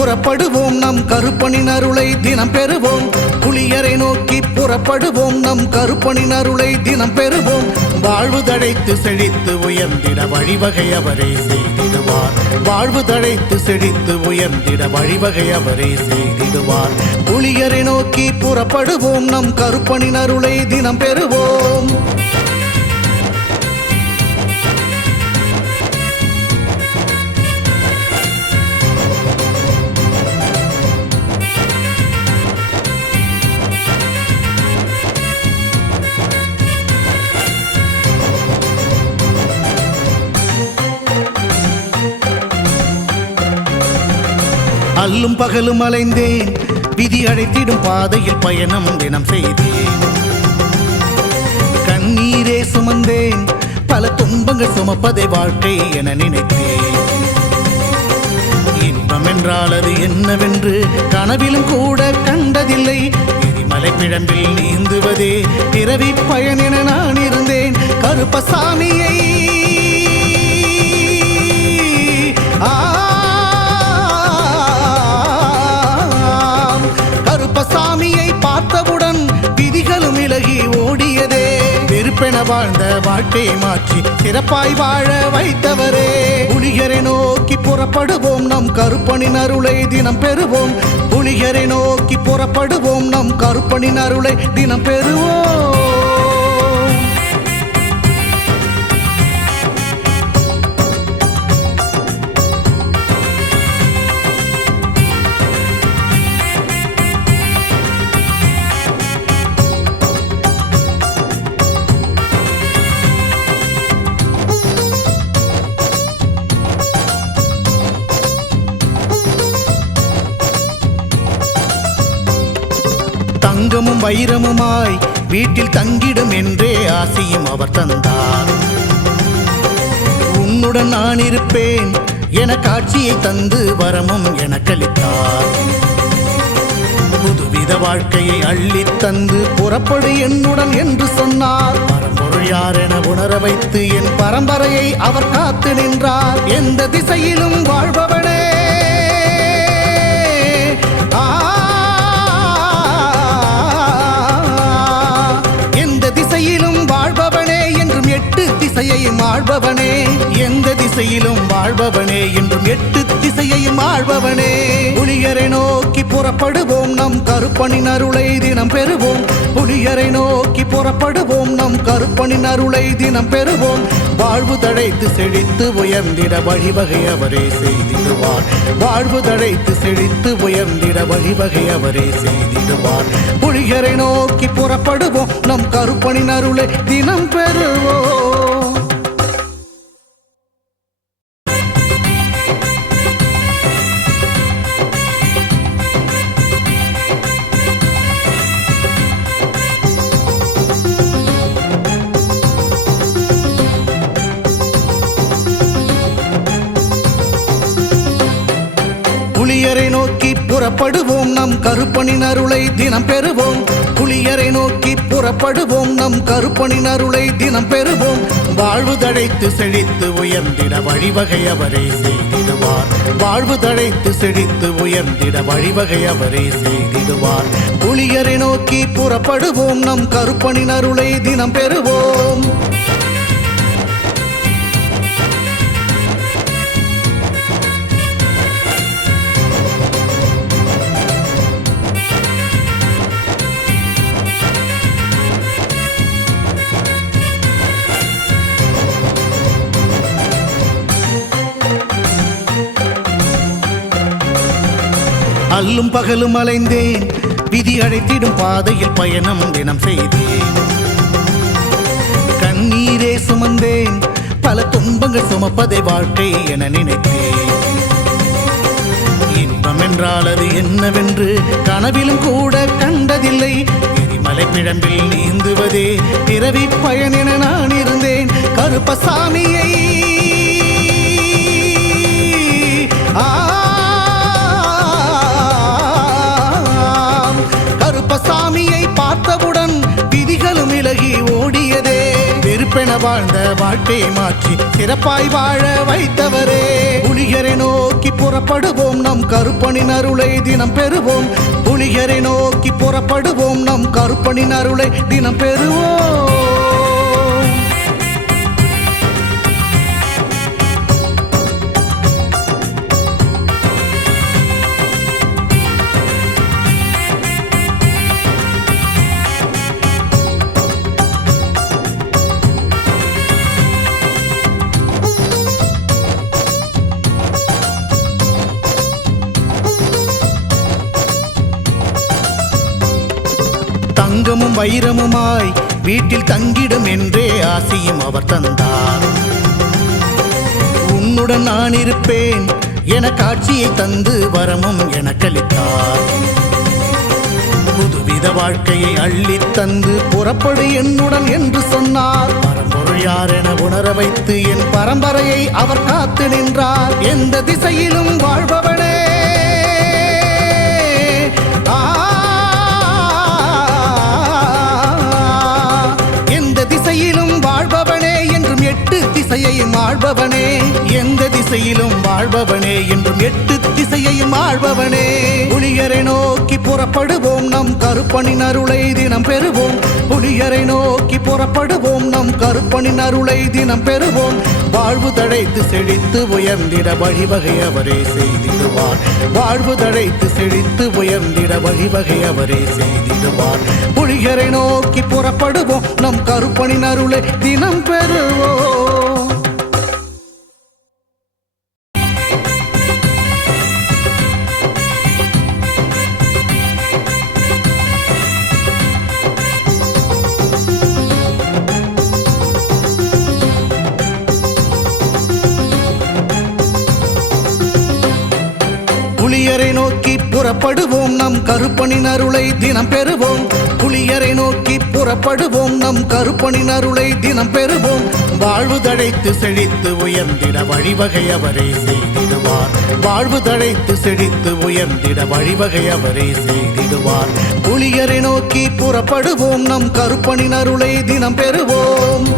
புறப்படுவோம் நம் கருப்பனின் அருளை தினம் பெறுவோம். புலியரை நோக்கி புறப்படுவோம் நம் கருப்பனின் அருளை தினம் பெறுவோம். வாழ்வு தழைத்து செழித்து உயர்ந்திட வழிவகை அவரே செய்திடுவார். வாழ்வு தழைத்து செழித்து உயர்ந்திட வழிவகை அவரே செய்திடுவார். புலியரை நோக்கி புறப்படுவோம் நம் கருப்பனின் அருளை தினம் பெறுவோம். அல்லும் பகலும் அலைந்தேன், விதி அழைத்திடும் பாதையில் பயணம் தினம் செய்தேன். கண்ணீரே சுமந்தேன், பல துன்பங்கள் சுமப்பதை வாழ்க்கை என நினைத்தேன். இன்பம் என்றால் அது என்னவென்று கனவிலும் கூட கண்டதில்லை. எரிமலை பிழம்பில் நீந்துவதே பிறவி பயன் என நான் இருந்தேன். கருப்பசாமியை கருப்பசாமியை பார்த்தவுடன் விதிகளும் விலகி ஓடியதே. வெறுப்பென வாழ்ந்த வாழ்க்கையை மாற்றி சிறப்பாய் வாழ வைத்தவரே. புலிகரை நோக்கி புறப்படுவோம் நம் கருப்பனின் அருளை தினம் பெறுவோம். புலிகரை நோக்கி புறப்படுவோம் நம் கருப்பனின் அருளை தினம் பெறுவோம். தங்கமும் வைரமுமாய் வீட்டில் தங்கிடும் என்றே ஆசையும் அவர் தந்தார். உன்னுடன் நான் இருப்பேன் என காட்சியை தந்து வரமும் எனக்களித்தார். புதுவித வாழ்க்கையை அள்ளி தந்து புறப்படு என்னுடன் என்று சொன்னார். பரம்பொருள் யார் என உணர வைத்து என் பரம்பரையை அவர் காத்து நின்றார். எந்த திசையிலும் வாழ்பவனே, வாழ்பவனே என்றும் எட்டு திசையையும் ஆள்பவனே. எந்த திசையிலும் வாழ்பவனே என்றும் எட்டு திசையையும் ஆள்பவனே. புலியரை நோக்கி புறப்படுவோம் நம் கருப்பனின் அருளை தினம் பெறுவோம். புலியரை நோக்கி புறப்படுவோம் நம் கருப்பனின் அருளை தினம் பெறுவோம். வாழ்வு தழைத்து செழித்து உயர்ந்திட வழிவகை அவரே செய்திடுவார். வாழ்வு தழைத்து செழித்து உயர்ந்திட வழிவகை அவரே செய்திடுவார். புலிகரை நோக்கி புறப்படுவோம் நம் கருப்பனின் அருளை தினம் பெறுவோம். புலியரை நோக்கி புறப்படுவோம் நம் கருப்பனின் அருளை தினம் பெறுவோம். புலியரை நோக்கி புறப்படுவோம் நம் கருப்பனின் அருளை தினம் பெறுவோம். வாழ்வு தழைத்து செழித்து உயர்ந்திட வழிவகை அவரே செய்திடுவார். வாழ்வு தழைத்து செழித்து உயர்ந்திட வழிவகை அவரே செய்திடுவார். புலியரை நோக்கி புறப்படுவோம் நம் கருப்பனின் அருளை தினம் பெறுவோம். அல்லும் பகலும் அலைந்தேன், விதி அழைத்திடும் பாதையில் பயணம் தினம் செய்தேன். கண்ணீரே சுமந்தேன், பல துன்பங்கள் சுமப்பதை வாழ்க்கை என நினைத்தேன். இன்பம் என்றால் அது என்னவென்று கனவிலும் கூட கண்டதில்லை. எரிமலை பிழம்பில் நீந்துவதே பிறவி பயன் என நான் இருந்தேன். கருப்பசாமியை கருப்பசாமியை பார்த்தவுடன் விதிகளும் விலகி ஓடியதே. வெறுப்பென வெறுப்பென வாழ்ந்த வாழ்க்கையை மாற்றி சிறப்பாய் வாழ வைத்தவரே. புலிகரை நோக்கி புறப்படுவோம், நம் கருப்பனின் அருளை தினம் பெறுவோம். புலிகரை நோக்கி புறப்படுவோம், நம் கருப்பனின் அருளை தினம் பெறுவோம். தங்கமும் வைரமுமாய் வீட்டில் தங்கிடும் என்றே ஆசையும் அவர் தந்தார். உன்னுடன் நான் இருப்பேன் என காட்சியை தந்து வரமும் எனக்களித்தார். புதுவித வாழ்க்கையை அள்ளித் தந்து புறப்படு என்னுடன் என்று சொன்னார். பரம்பொருள் யார் என உணர வைத்து என் பரம்பரையை அவர் காத்து நின்றார். எந்த திசையிலும் வாழ்பவனே, வாழ்பவனே என்றும் எட்டு திசையையும் ஆள்பவனே. எந்த திசையிலும் வாழ்பவனே என்றும் எட்டு திசையையும் ஆள்பவனே. புலிகரை நோக்கி புறப்படுவோம், நம் கருப்பனின் அருளை தினம் பெறுவோம். புலிகரை நோக்கி புறப்படுவோம், நம் கருப்பனின் அருளை தினம் பெறுவோம். வாழ்வு தழைத்து செழித்து உயர்ந்திட வழிவகை அவரே செய்திடுவார். வாழ்வு தழைத்து செழித்து உயர்ந்திட வழிவகை அவரே செய்திடுவார். புலிகரை நோக்கி புறப்படுவோம், நம் கருப்பனின் அருளை தினம் பெறுவோம். புலிகரை நோக்கி புறப்படுவோம், நம் கருப்பனின் அருளை தினம் பெறுவோம். புலிகரை நோக்கி புறப்படுவோம், நம் கருப்பனின் அருளை தினம் பெறுவோம். வாழ்வு தழைத்து செழித்து உயர்ந்திட வழிவகை அவரே செய்திடுவார். வாழ்வு தழைத்து செழித்து உயர்ந்திட வழிவகை அவரே செய்திடுவார். புலிகரை நோக்கி புறப்படுவோம், நம் கருப்பனின் அருளை தினம் பெறுவோம்.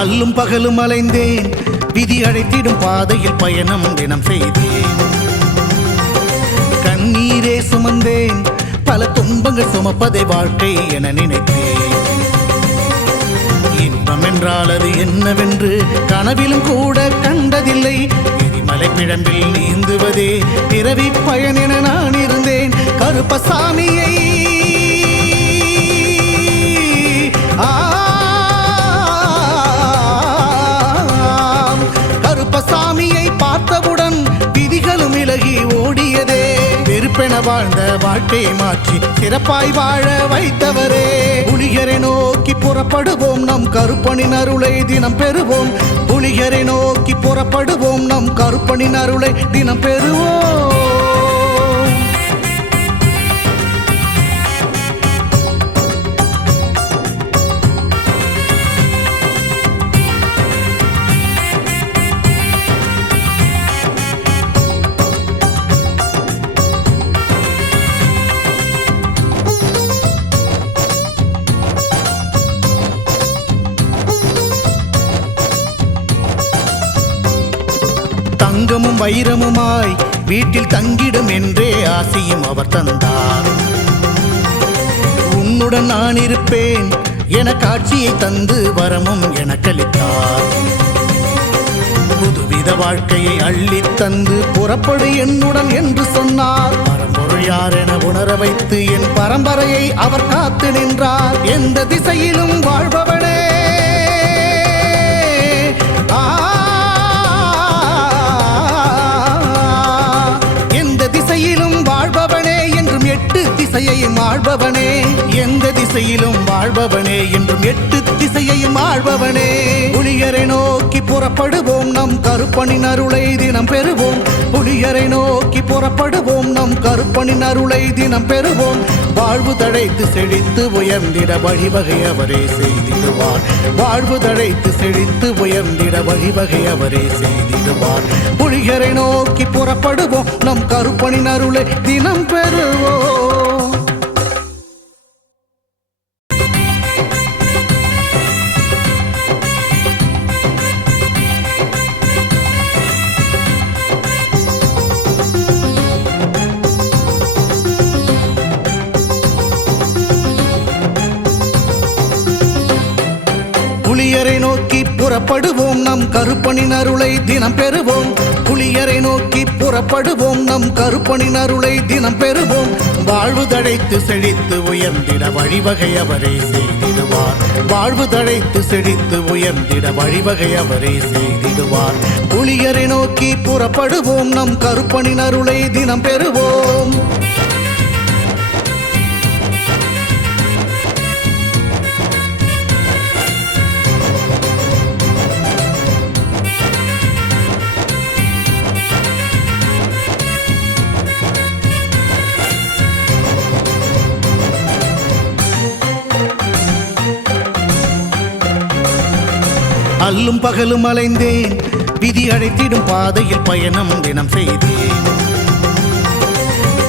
அல்லும் பகலும் அலைந்தேன், விதி அழைத்திடும் பாதையில் பயணம் தினம் செய்தேன். கண்ணீரே சுமந்தேன், பல துன்பங்கள் சுமப்பதை வாழ்க்கை என நினைத்தேன். இன்பம் என்றால் அது என்னவென்று கனவிலும் கூட கண்டதில்லை. எரிமலை பிழம்பில் நீந்துவதே பிறவி பயன் என நான் இருந்தேன். கருப்பசாமியை கருப்பசாமியை பார்த்தவுடன் விதிகளும் விலகி ஓடியதே. வெறுப்பென வாழ்ந்த வாழ்க்கையை மாற்றி சிறப்பாய் வாழ வைத்தவரே. புலிகரை நோக்கி புறப்படுவோம், நம் கருப்பனின் அருளை தினம் பெறுவோம். புலிகரை நோக்கி புறப்படுவோம், நம் கருப்பனின் அருளை தினம் பெறுவோம். தங்கமும் வைரமுமாய் வீட்டில் தங்கிடும் என்றே ஆசையும் அவர் தந்தார். உன்னுடன் நான் இருப்பேன் என காட்சியை தந்து வரமும் எனக்களித்தார். புதுவித வாழ்க்கையை அள்ளித் தந்து புறப்படு என்னுடன் என்று சொன்னார். பரம்பொருள் யார் என உணர வைத்து என் பரம்பரையை அவர் காத்து நின்றார். எந்த திசையிலும் வாழ்பவனே, வாழ்பவனே என்றும் எட்டு திசையையும் ஆள்பவனே. எந்த திசையிலும் வாழ்பவனே என்றும் எட்டு திசையையும் ஆள்பவனே. புலியரை நோக்கி புறப்படுவோம், நம் கருப்பனின் அருளை தினம் பெறுவோம். புலியரை நோக்கி புறப்படுவோம், நம் கருப்பனின் அருளை தினம் பெறுவோம். வாழ்வு தழைத்து செழித்து உயர்ந்திட வழிவகை அவரே செய்திடுவார். வாழ்வு தழைத்து செழித்து உயர்ந்திட வழிவகை அவரே செய்திடுவார். புலியரை நோக்கி புறப்படுவோம், நம் கருப்பனின் அருளை தினம் பெறுவோம். புலியரை நோக்கி புறப்படுவோம், நம் கருப்பனின் அருளை தினம் பெறுவோம். புலியரை நோக்கி புறப்படுவோம், நம் கருப்பனின் அருளை தினம் பெறுவோம். வாழ்வு தழைத்து செழித்து உயர்ந்திட வழிவகை அவரே செய்திடுவார். வாழ்வு தழைத்து செழித்து உயர்ந்திட வழிவகை அவரே செய்திடுவார். புலியரை நோக்கி புறப்படுவோம், நம் கருப்பனின் அருளை தினம் பெறுவோம். அல்லும் பகலும் அலைந்தேன், விதி அழைத்திடும் பாதையில் பயணம் தினம் செய்தேன்.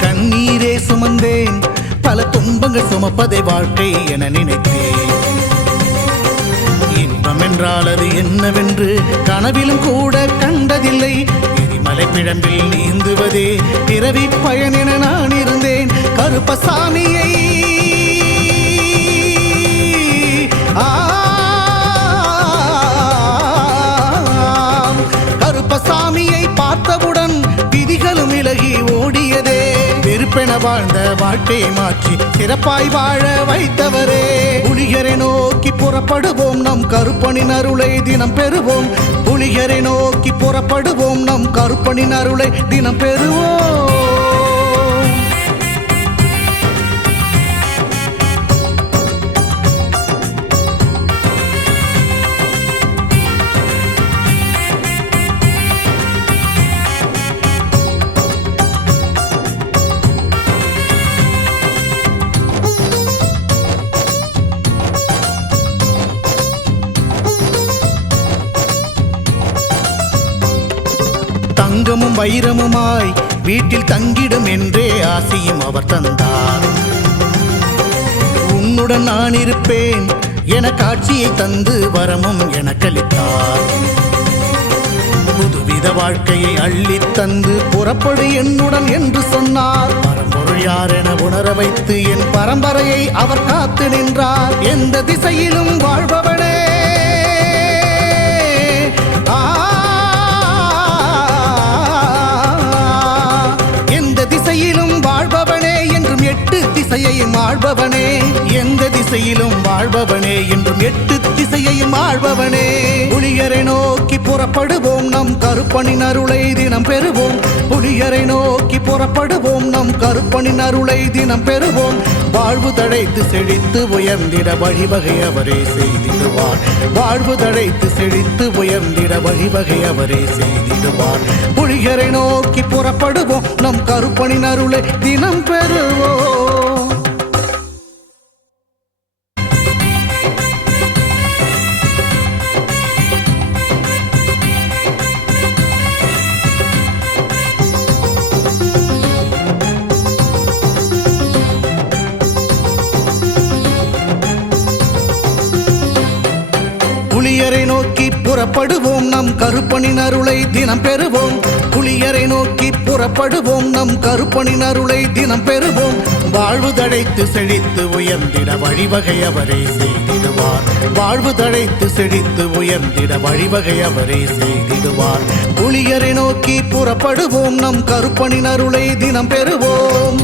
கண்ணீரே சுமந்தேன், பல துன்பங்கள் சுமப்பதை வாழ்க்கை என நினைத்தேன். இன்பம் என்றால் அது என்னவென்று கனவிலும் கூட கண்டதில்லை. எரிமலை பிழம்பில் நீந்துவதே பிறவி பயன் என நான் இருந்தேன். கருப்பசாமியை கருப்பசாமியை பார்த்தவுடன் விதிகளும் விலகி ஓடியதே. வெறுப்பென வாழ்ந்த வாழ்க்கையை மாற்றி சிறப்பாய் வாழ வைத்தவரே. புலியரை நோக்கி புறப்படுவோம், நம் கருப்பனின் அருளை தினம் பெறுவோம். புலியரை நோக்கி புறப்படுவோம், நம் கருப்பனின் அருளை தினம் பெறுவோம். தங்கமும் வைரமுமாய் வீட்டில் தங்கிடும் என்றே ஆசையும் அவர் தந்தார். உன்னுடன் நான் இருப்பேன் என காட்சியை தந்து வரமும் எனக்களித்தார். புதுவித வாழ்க்கையை அள்ளி தந்து புறப்படு என்னுடன் என்று சொன்னார். பரம்பொருள் யார் என உணர வைத்து என் பரம்பரையை அவர் காத்து நின்றார். எந்த திசையிலும் வாழ்பவனே, திசையிலும் வாழ்பவனே என்றும் எட்டு திசையையும் ஆள்பவனே. எந்த திசையிலும் வாழ்பவனே என்றும் எட்டு திசையையும் ஆள்பவனே. புலியரை நோக்கி புறப்படுவோம், நம் கருப்பனின் அருளை தினம் பெறுவோம். புலியரை நோக்கி புறப்படுவோம், நம் கருப்பனின் அருளை தினம் பெறுவோம். வாழ்வு தழைத்து செழித்து உயர்ந்திட வழிவகை அவரே செய்திடுவார். வாழ்வு தழைத்து செழித்து உயர்ந்திட வழிவகை அவரே செய்திடுவார். புலியரை நோக்கி புறப்படுவோம், நம் கருப்பனின் அருளை தினம் பெறுவோம். புலியரை நோக்கி புறப்படுவோம், நம் கருப்பனின் அருளை தினம் பெறுவோம். புலியரை நோக்கி புறப்படுவோம், நம் கருப்பனின் அருளை தினம் பெறுவோம். வாழ்வு தழைத்து செழித்து உயர்ந்திட வழிவகை அவரே செய்திடுவார். வாழ்வு தழைத்து செழித்து உயர்ந்திட வழிவகை அவரே செய்திடுவார். புலியரை நோக்கி புறப்படுவோம், நம் கருப்பனின் அருளை தினம் பெறுவோம்.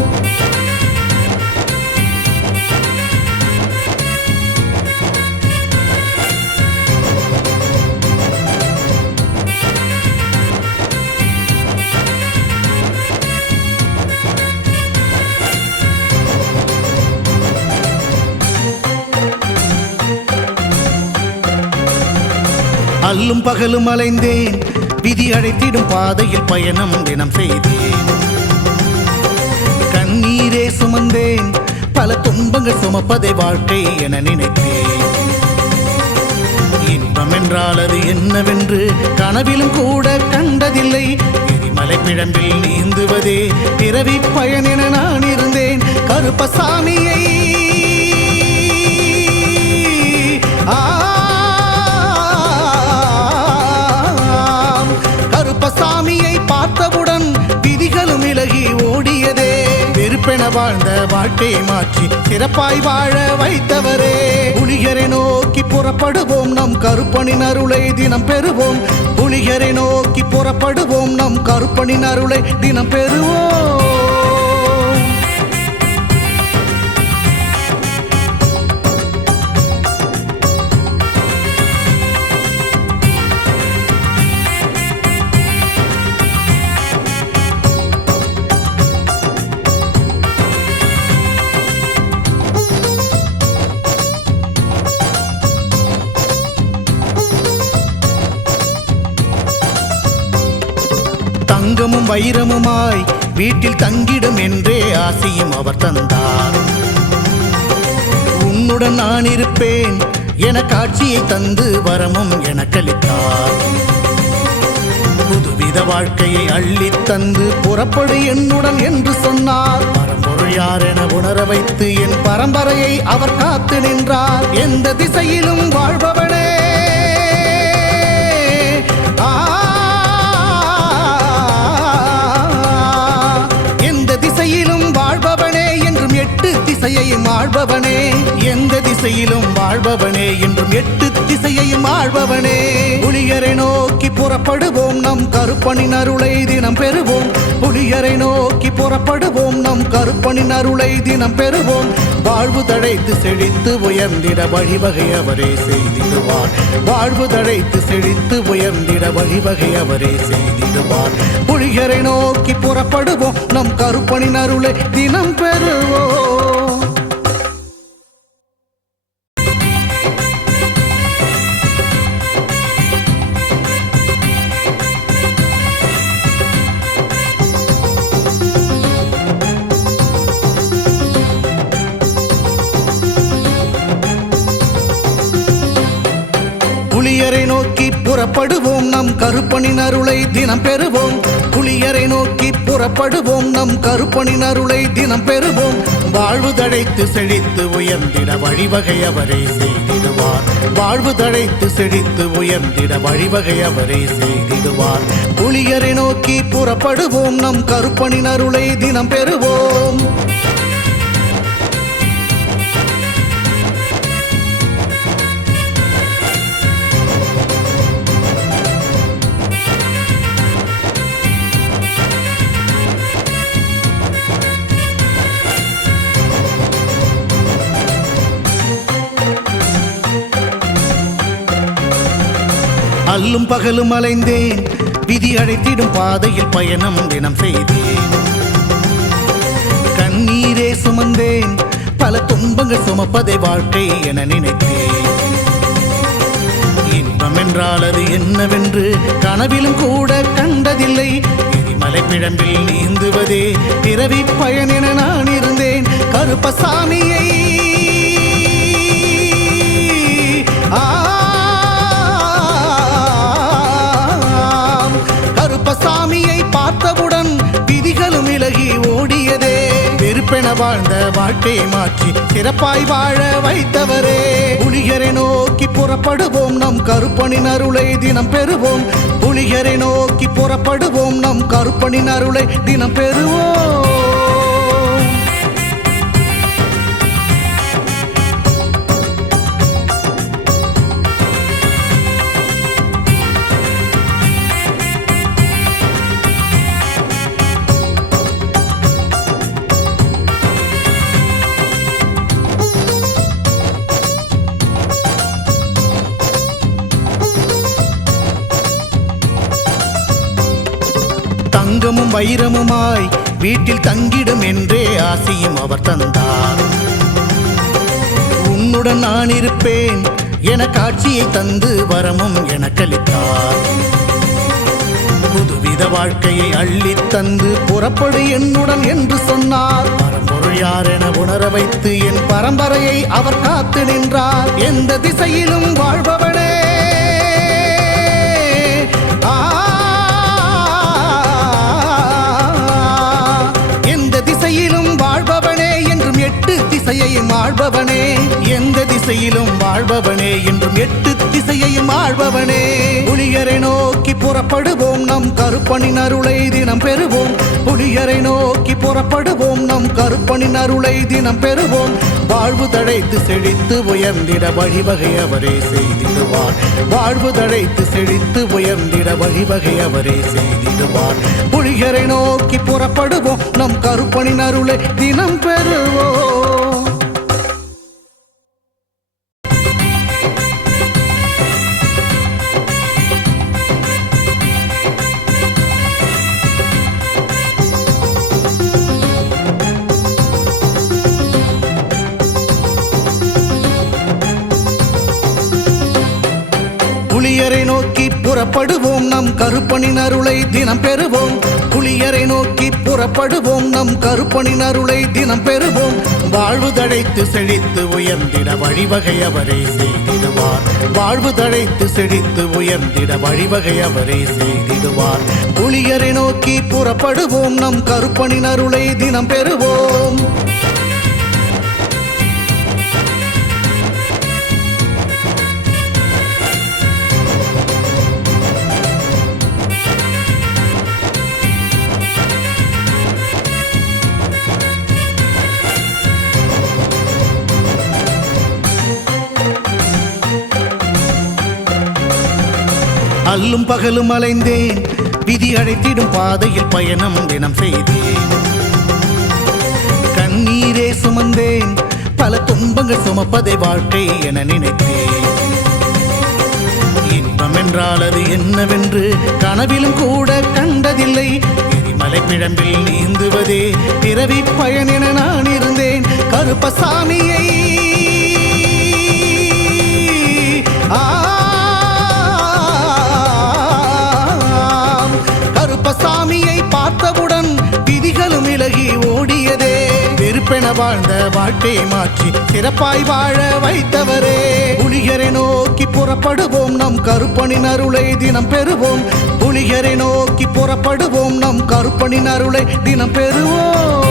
அல்லும் பகலும் அலைந்தேன், விதி அழைத்திடும் பாதையில் பயணம் தினம் செய்தேன். கண்ணீரே சுமந்தேன், பல துன்பங்கள் சுமப்பதை வாழ்க்கை என நினைத்தேன். இன்பம் என்றால் அது என்னவென்று கனவிலும் கூட கண்டதில்லை. எரிமலை பிழம்பில் நீந்துவதே பிறவி பயன் என நான் இருந்தேன். கருப்பசாமியை கருப்பசாமியை பார்த்தவுடன் விதிகளும் விலகி ஓடியதே. வெறுப்பென வாழ்ந்த வாழ்க்கையை மாற்றி சிறப்பாய் வாழ வைத்தவரே. புலிகரை நோக்கி புறப்படுவோம், நம் கருப்பனின் அருளை தினம் பெறுவோம். புலிகரை நோக்கி புறப்படுவோம், நம் கருப்பனின் அருளை தினம் பெறுவோம். தங்கமும் வைரமுமாய் வீட்டில் தங்கிடும் என்றே ஆசையும் அவர் தந்தார். உன்னுடன் நான் இருப்பேன் என காட்சியை தந்து வரமும் எனக்களித்தார். புதுவித வாழ்க்கையை அள்ளி தந்து புறப்படு என்னுடன் என்று சொன்னார். பரம்பொருள் யார் என உணர வைத்து என் பரம்பரையை அவர் காத்து நின்றார். எந்த திசையிலும் வாழ்பவனே, வாழ்பவனே என்றும் எட்டு திசையையும் ஆள்பவனே. எந்த திசையிலும் வாழ்பவனே என்றும் எட்டு திசையையும் ஆள்பவனே. புலிகரை நோக்கி புறப்படுவோம், நம் கருப்பனின் அருளை தினம் பெறுவோம். புலிகரை நோக்கி புறப்படுவோம், நம் கருப்பனின் அருளை தினம் பெறுவோம். வாழ்வு தழைத்து செழித்து உயர்ந்திட வழிவகை அவரே செய்திடுவார். வாழ்வு தழைத்து செழித்து உயர்ந்திட வழிவகை அவரே செய்திடுவார். புலிகரை நோக்கி புறப்படுவோம், நம் கருப்பனின் அருளை தினம் பெறுவோம். புலியரை நோக்கி புறப்படுவோம், நம் கருப்பனின் அருளை தினம் பெறுவோம். புலியரை நோக்கி புறப்படுவோம், நம் கருப்பனின் அருளை தினம் பெறுவோம். வாழ்வு தழைத்து செழித்து உயர்ந்திட வழிவகை அவரே செய்திடுவார். வாழ்வு தழைத்து செழித்து உயர்ந்திட வழிவகை அவரே செய்திடுவார். புலியரை நோக்கி புறப்படுவோம், நம் கருப்பனின் அருளை தினம் பெறுவோம். அல்லும் பகலும் அலைந்தேன், விதி அழைத்திடும் பாதையில் பயணம் தினம் செய்தேன். கண்ணீரே சுமந்தேன், பல துன்பங்கள் சுமப்பதை வாழ்க்கை என நினைத்தேன். இன்பம் என்றால் அது என்னவென்று கனவிலும் கூட கண்டதில்லை. எரிமலை பிழம்பில் நீந்துவதே பிறவி பயன் என நான் இருந்தேன். கருப்பசாமியை கருப்பசாமியை பார்த்தவுடன் விதிகளும் விலகி ஓடியதே. வெறுப்பென வாழ்ந்த வாழ்க்கையை மாற்றி சிறப்பாய் வாழ வைத்தவரே. புலிகரை நோக்கி புறப்படுவோம், நம் கருப்பனின் அருளை தினம் பெறுவோம். புலிகரை நோக்கி புறப்படுவோம், நம் கருப்பனின் அருளை தினம் பெறுவோம். தங்கமும் வைரமுமாய் வீட்டில் தங்கிடும் என்றே ஆசையும் அவர் தந்தார். உன்னுடன் நான் இருப்பேன் என காட்சியை தந்து வரமும் எனக்களித்தார். புதுவித வாழ்க்கையை அள்ளித் தந்து புறப்படு என்னுடன் என்று சொன்னார். பரம்பொருள் யார் என உணர வைத்து என் பரம்பரையை அவர் காத்து நின்றார். எந்த திசையிலும் வாழ்பவனே, எந்த திசையிலும் வாழ்பவனே என்றும் எட்டு திசையையும் ஆள்பவனே. எந்த திசையிலும் வாழ்பவனே என்றும் எட்டு திசையையும் ஆள்பவனே. புலியரை நோக்கி புறப்படுவோம், நம் கருப்பனின் அருளை தினம் பெறுவோம். புலியரை நோக்கி புறப்படுவோம், நம் கருப்பனின் அருளை தினம் பெறுவோம். வாழ்வு தழைத்து செழித்து உயர்ந்திட வழிவகை அவரே செய்திடுவார். வாழ்வு தழைத்து செழித்து உயர்ந்திட வழிவகை அவரே செய்திடுவார். புலியரை நோக்கி புறப்படுவோம், நம் கருப்பனின் அருளை தினம் பெறுவோம். புலியரை நோக்கி புறப்படுவோம், நம் கருப்பனின் அருளை தினம் பெறுவோம். புலியரை நோக்கி புறப்படுவோம், நம் கருப்பனின் அருளை தினம் பெறுவோம். வாழ்வு தழைத்து செழித்து உயர்ந்திட வழிவகை அவரே செய்திடுவார். வாழ்வு தழைத்து செழித்து உயர்ந்திட வழிவகை அவரே செய்திடுவார். புலியரை நோக்கி புறப்படுவோம், நம் கருப்பனின் அருளை தினம் பெறுவோம். அல்லும் பகலும் அலைந்தேன், விதி அழைத்திடும் பாதையில் பயணம் தினம் செய்தேன். கண்ணீரே சுமந்தேன், பல துன்பங்கள் சுமப்பதை வாழ்க்கை என நினைத்தேன். இன்பம் என்றால் அது என்னவென்று கனவிலும் கூட கண்டதில்லை. எரிமலை பிழம்பில் நீந்துவதே பிறவி பயன் என நான் இருந்தேன். கருப்பசாமியை கருப்பசாமியை பார்த்தவுடன் விதிகளும் விலகி ஓடியதே. வெறுப்பென வாழ்ந்த வாழ்க்கையை மாற்றி சிறப்பாய் வாழ வைத்தவரே. புலியரை நோக்கி புறப்படுவோம், நம் கருப்பனின் அருளை தினம் பெறுவோம். புலியரை நோக்கி புறப்படுவோம், நம் கருப்பனின் அருளை தினம் பெறுவோம்.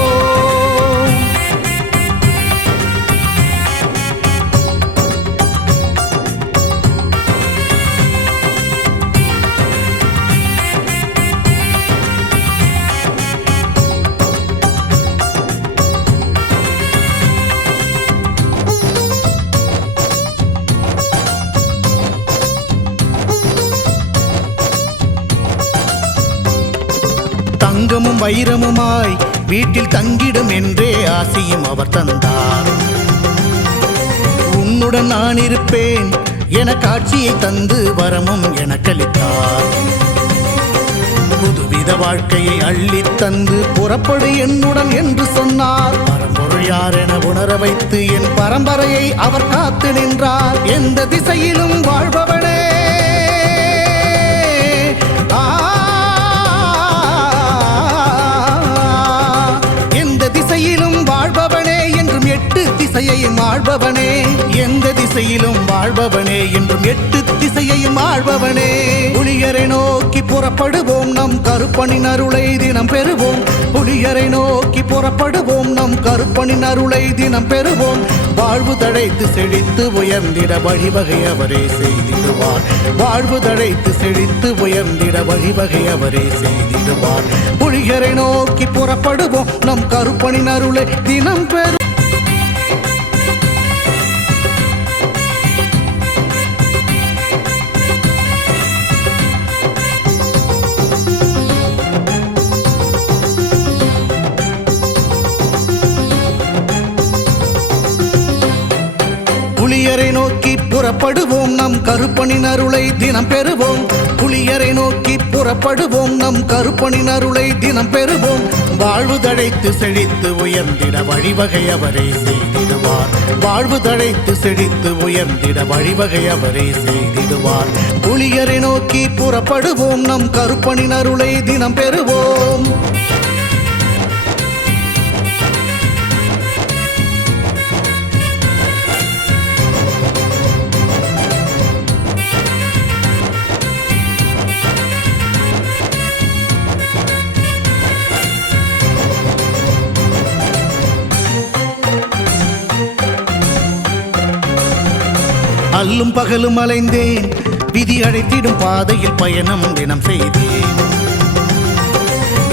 தங்கமும் வைரமுமாய் வீட்டில் தங்கிடும் என்றே ஆசையும் அவர் தந்தார். உன்னுடன் நான் இருப்பேன் என காட்சியை தந்து வரமும் எனக்களித்தார். புதுவித வாழ்க்கையை அள்ளித் தந்து புறப்படு என்னுடன் என்று சொன்னார். பரம்பொருள் யார் என உணர வைத்து என் பரம்பரையை அவர் காத்து நின்றார். எந்த திசையிலும் வாழ்பவனே, திசையிலும் வாழ்பவனே என்றும் எட்டு திசையையும் ஆள்பவனே. எந்த திசையிலும் வாழ்பவனே என்றும் எட்டு திசையையும் ஆள்பவனே. புலியரை நோக்கி புறப்படுவோம், நம் கருப்பனின் அருளை தினம் பெறுவோம். புலியரை நோக்கி புறப்படுவோம், நம் கருப்பனின் அருளை தினம் பெறுவோம். வாழ்வு தழைத்து செழித்து உயர்ந்திட வழிவகை அவரே செய்திடுவார். வாழ்வு தழைத்து செழித்து உயர்ந்திட வழிவகை அவரே செய்திடுவார். புலியரை நோக்கி புறப்படுவோம், நம் கருப்பனின் அருளை தினம் பெறுவோம். புலியரை நோக்கி புறப்படுவோம், நம் கருப்பனின் அருளை தினம் பெறுவோம். புலியரை நோக்கி புறப்படுவோம் நம் கருப்பனின் அருளை தினம் பெறுவோம் வாழ்வு தழைத்து செழித்து உயர்ந்திட வழிவகை அவரே செய்திடுவார் வாழ்வு தழைத்து செழித்து உயர்ந்திட வழிவகை அவரே செய்திடுவார் புலியரை நோக்கி புறப்படுவோம் நம் கருப்பனின் அருளை தினம் பெறுவோம் அல்லும் பகலும் அலைந்தேன் விதி அழைத்திடும் பாதையில் பயணம் தினம் செய்தேன்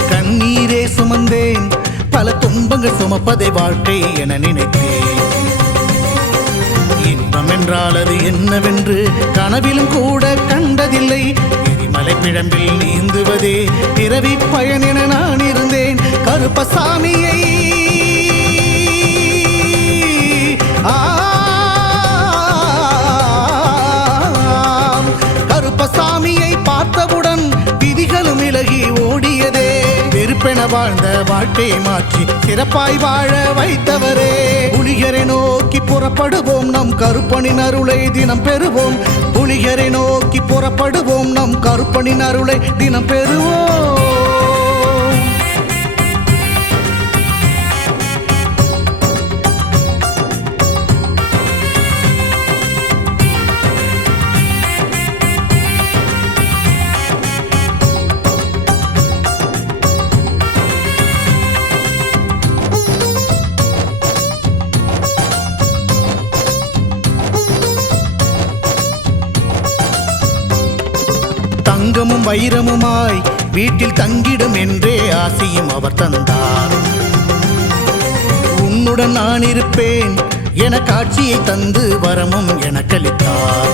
கண்ணீரே சுமந்தேன் பல துன்பங்கள் சுமப்பதை வாழ்க்கை என நினைத்தேன் இன்பம் என்றால் அது என்னவென்று கனவிலும் கூட கண்டதில்லை எரிமலை பிழம்பில் நீந்துவதே பிறவி பயன் என நான் இருந்தேன் கருப்பசாமியை கருப்பசாமியை பார்த்தவுடன் விதிகளும் விலகி ஓடியதே வெறுப்பென வாழ்ந்த வாழ்க்கையை மாற்றி சிறப்பாய் வாழ வைத்தவரே புலிகரை நோக்கி புறப்படுவோம் நம் கருப்பனின் அருளை தினம் பெறுவோம் புலிகரை நோக்கி புறப்படுவோம் நம் கருப்பனின் அருளை தினம் பெறுவோம் தங்கமும் வைரமுமாய் வீட்டில் தங்கிடும் என்றே ஆசையும் அவர் தந்தார் உன்னுடன் நான் இருப்பேன் என காட்சியை தந்து வரமும் எனக்களித்தார்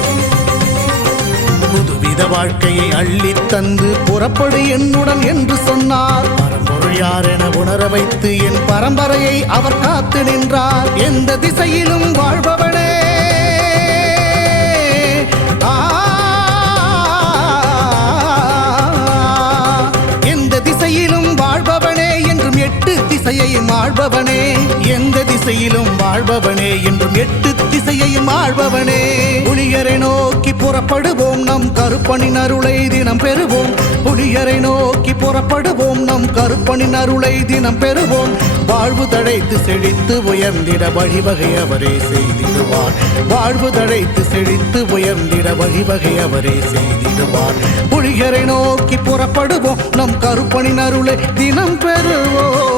புதுவித வாழ்க்கையை அள்ளி தந்து புறப்படு என்னுடன் என்று சொன்னார் பரம்பொருள் யார் என உணர வைத்து என் பரம்பரையை அவர் காத்து நின்றார் எந்த திசையிலும் வாழ்பவனே திசையையும் ஆள்பவனே எந்த திசையிலும் வாழ்பவனே என்றும் எட்டு திசையையும் ஆள்பவனே புலியரை நோக்கி புறப்படுவோம் நம் கருப்பனின் அருளை தினம் பெறுவோம் புலியரை நோக்கி புறப்படுவோம் நம் கருப்பனின் அருளை தினம் பெறுவோம் வாழ்வு தழைத்து செழித்து உயர்ந்திட வழிவகை அவரே செய்திடுவார் வாழ்வு தழைத்து செழித்து உயர்ந்திட வழிவகை அவரே செய்திடுவார் புலியரை நோக்கி புறப்படுவோம் நம் கருப்பனின் அருளை தினம் பெறுவோம்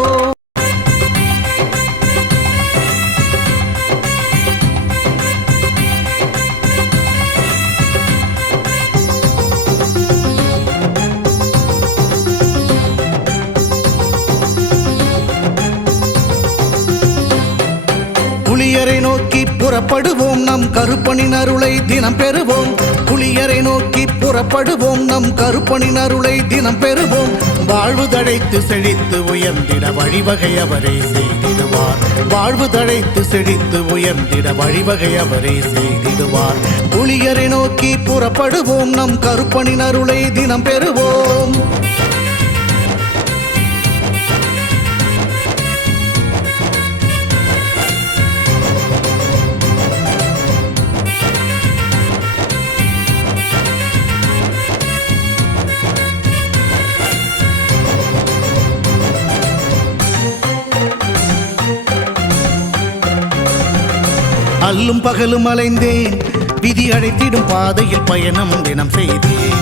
புலியரை நோக்கி புறப்படுவோம் நம் கருப்பனின் அருளை தினம் பெறுவோம் புலியரை நோக்கி புறப்படுவோம் நம் கருப்பனின் அருளை தினம் பெறுவோம் வாழ்வு தழைத்து செழித்து உயர்ந்திட வழிவகை அவரே செய்திடுவார் வாழ்வு தழைத்து செழித்து உயர்ந்திட வழிவகை அவரே செய்திடுவார் புலியரை நோக்கி புறப்படுவோம் நம் கருப்பனின் அருளை தினம் பெறுவோம் அல்லும் பகலும் அலைந்தேன் விதி அழைத்திடும் பாதையில் பயணம் தினம் செய்தேன்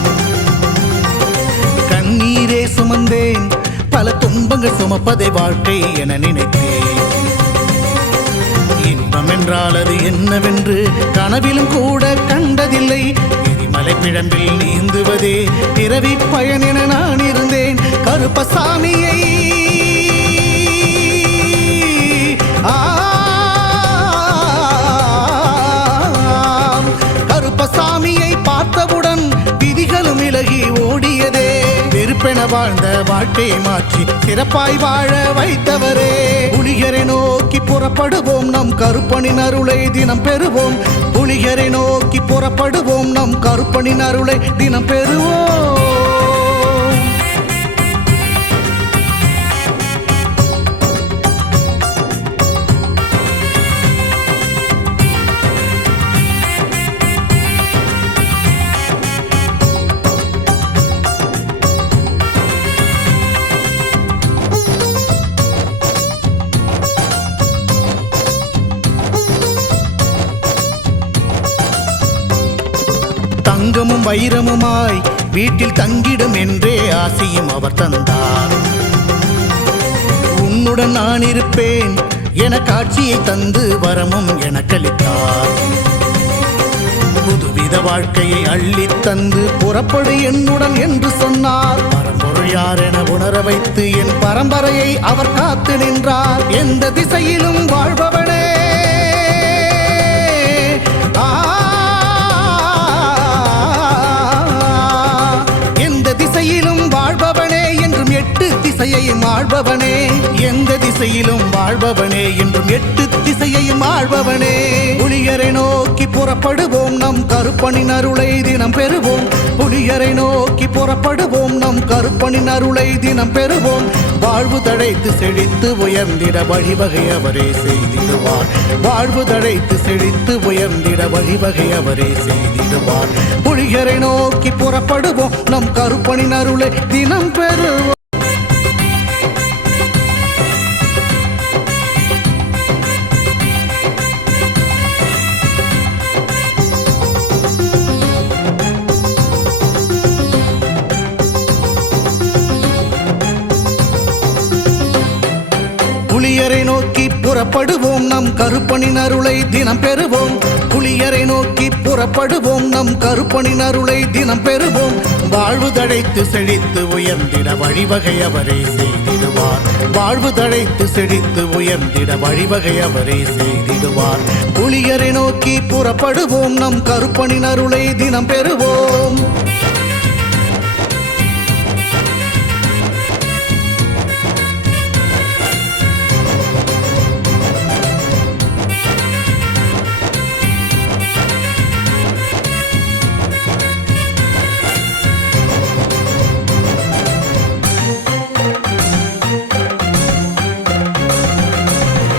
கண்ணீரே சுமந்தேன் பல துன்பங்கள் சுமப்பதை வாழ்க்கை என நினைத்தேன் இன்பம் என்றால் அது என்னவென்று கனவிலும் கூட கண்டதில்லை எரிமலை பிழம்பில் நீந்துவதே பிறவி பயன் என நான் இருந்தேன் கருப்பசாமியை கருப்பசாமியை பார்த்தவுடன் விதிகளும் விலகி ஓடியதே வெறுப்பென வாழ்ந்த வாழ்க்கையை மாற்றி சிறப்பாய் வாழ வைத்தவரே புலிகரை நோக்கி புறப்படுவோம் நம் கருப்பனின் அருளை தினம் பெறுவோம் புலிகரை நோக்கி புறப்படுவோம் நம் கருப்பனின் அருளை தினம் பெறுவோம். தங்கமும் வைரமுமாய் வீட்டில் தங்கிடும் என்றே ஆசையும் அவர் தந்தார். உன்னுடன் நான் இருப்பேன் என காட்சியை தந்து வரமும் எனக்களித்தார். புதுவித வாழ்க்கையை அள்ளித் தந்து புறப்படு என்னுடன் என்று சொன்னார். பரம்பொருள் யார் என உணர வைத்து என் பரம்பரையை அவர் காத்து நின்றார். எந்த திசையிலும் வாழ்பவனே வாழ்பவனே என்றும் எட்டு திசையையும் ஆள்பவனே. எந்த திசையிலும் வாழ்பவனே என்றும் எட்டு திசையையும் ஆள்பவனே. புலிகரை நோக்கி புறப்படுவோம் நம் கருப்பனின் அருளை தினம் பெறுவோம். புலிகரை நோக்கி புறப்படுவோம் நம் கருப்பனின் அருளை தினம் பெறுவோம். வாழ்வு தழைத்து செழித்து உயர்ந்திட வழிவகை அவரே செய்திடுவார். வாழ்வு தழைத்து செழித்து உயர்ந்திட வழிவகை அவரே செய்திடுவார். புலிகரை நோக்கி புறப்படுவோம் நம் கருப்பனின் அருளை தினம் பெறுவோம். புலிகரை நோக்கி புறப்படுவோம் நம் கருப்பனின் அருளை தினம் பெறுவோம். புலிகரை நோக்கி புறப்படுவோம் நம் கருப்பனின் அருளை தினம் பெறுவோம். வாழ்வு தழைத்து செழித்து உயர்ந்திட வழிவகை அவரே செய்திடுவார். வாழ்வு தழைத்து செழித்து உயர்ந்திட வழிவகை அவரே செய்திடுவார். புலிகரை நோக்கி புறப்படுவோம் நம் கருப்பனின் அருளை தினம் பெறுவோம்.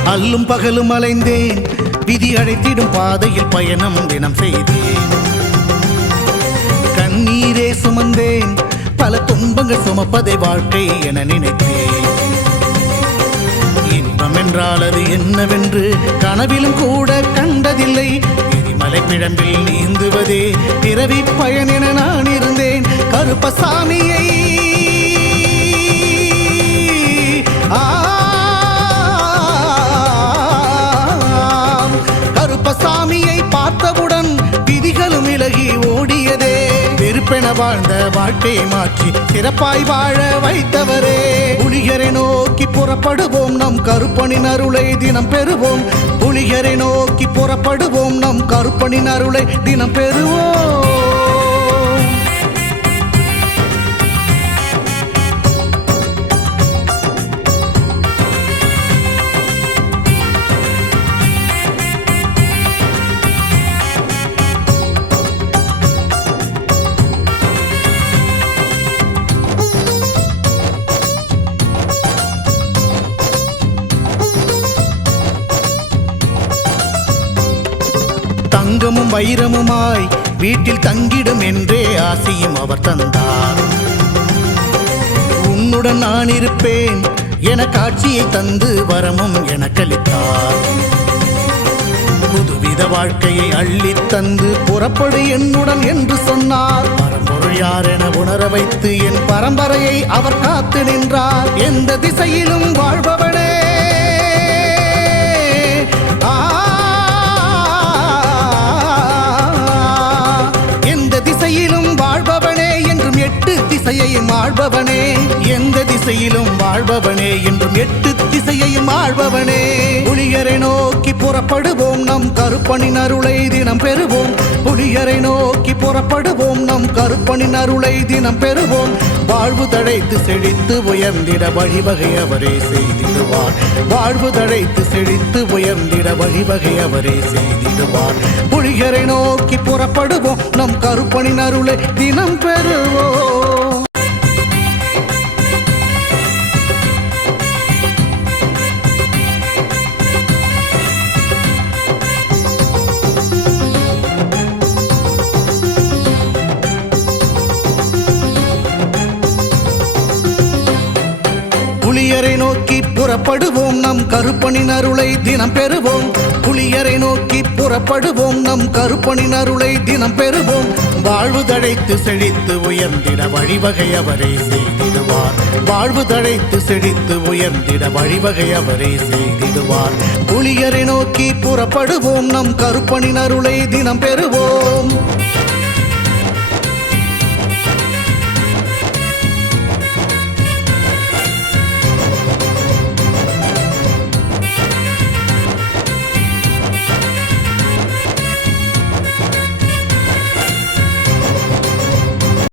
அல்லும் பகலும் அலைந்தேன் விதி அழைத்திடும் பாதையில் பயணம் தினம் செய்தேன். கண்ணீரே சுமந்தேன் பல துன்பங்கள் சுமப்பதை வாழ்க்கை என நினைத்தேன். இன்பம் என்றால் அது என்னவென்று கனவிலும் கூட கண்டதில்லை. எரிமலை பிழம்பில் நீந்துவதே பிறவி பயன் என நான் இருந்தேன். கருப்பசாமியை கருப்பசாமியை பார்த்தவுடன் விதிகளும் விலகி ஓடியதே. வெறுப்பென வாழ்ந்த வாழ்க்கையை மாற்றி சிறப்பாய் வாழ வைத்தவரே. புலிகரை நோக்கி புறப்படுவோம் நம் கருப்பனின் அருளை தினம் பெறுவோம். புலிகரை நோக்கி புறப்படுவோம் நம் கருப்பனின் அருளை தினம் பெறுவோம். தங்கமும் வைரமுமாய் வீட்டில் தங்கிடும் என்றே ஆசையும் அவர் தந்தார். உன்னுடன் நான் இருப்பேன் என காட்சியை தந்து வரமும் எனக்களித்தார். புதுவித வாழ்க்கையை அள்ளித் தந்து புறப்படு என்னுடன் என்று சொன்னார். பரம்பொருள் யார் என உணர வைத்து என் பரம்பரையை அவர் காத்து நின்றார். எந்த திசையிலும் வாழ்பவனே வாழ்பவனே என்றும் எட்டு திசையையும் ஆள்பவனே. எந்த திசையிலும் வாழ்பவனே என்றும் எட்டு திசையையும் ஆள்பவனே. புலியரை நோக்கி புறப்படுவோம், நம் கருப்பனின் அருளை தினம் பெறுவோம். புலியரை நோக்கி புறப்படுவோம், நம் கருப்பனின் அருளை தினம் பெறுவோம். வாழ்வு தழைத்து செழித்து உயர்ந்திட வழிவகை அவரே செய்திடுவார். வாழ்வு தழைத்து செழித்து உயர்ந்திட வழிவகை அவரே செய்திடுவார். புலியரை நோக்கி புறப்படுவோம், நம் கருப்பனின் அருளை தினம் பெறுவோம். புலியரை நோக்கி புறப்படுவோம், நம் கருப்பனின் அருளை தினம் பெறுவோம். புலியரை நோக்கி புறப்படுவோம், நம் கருப்பனின் அருளை தினம் பெறுவோம். வாழ்வு தழைத்து செழித்து உயர்ந்திட வழிவகை அவரே செய்திடுவார். வாழ்வு தழைத்து செழித்து உயர்ந்திட வழிவகை அவரே செய்திடுவார். புலியரை நோக்கி புறப்படுவோம், நம் கருப்பனின் அருளை தினம் பெறுவோம்.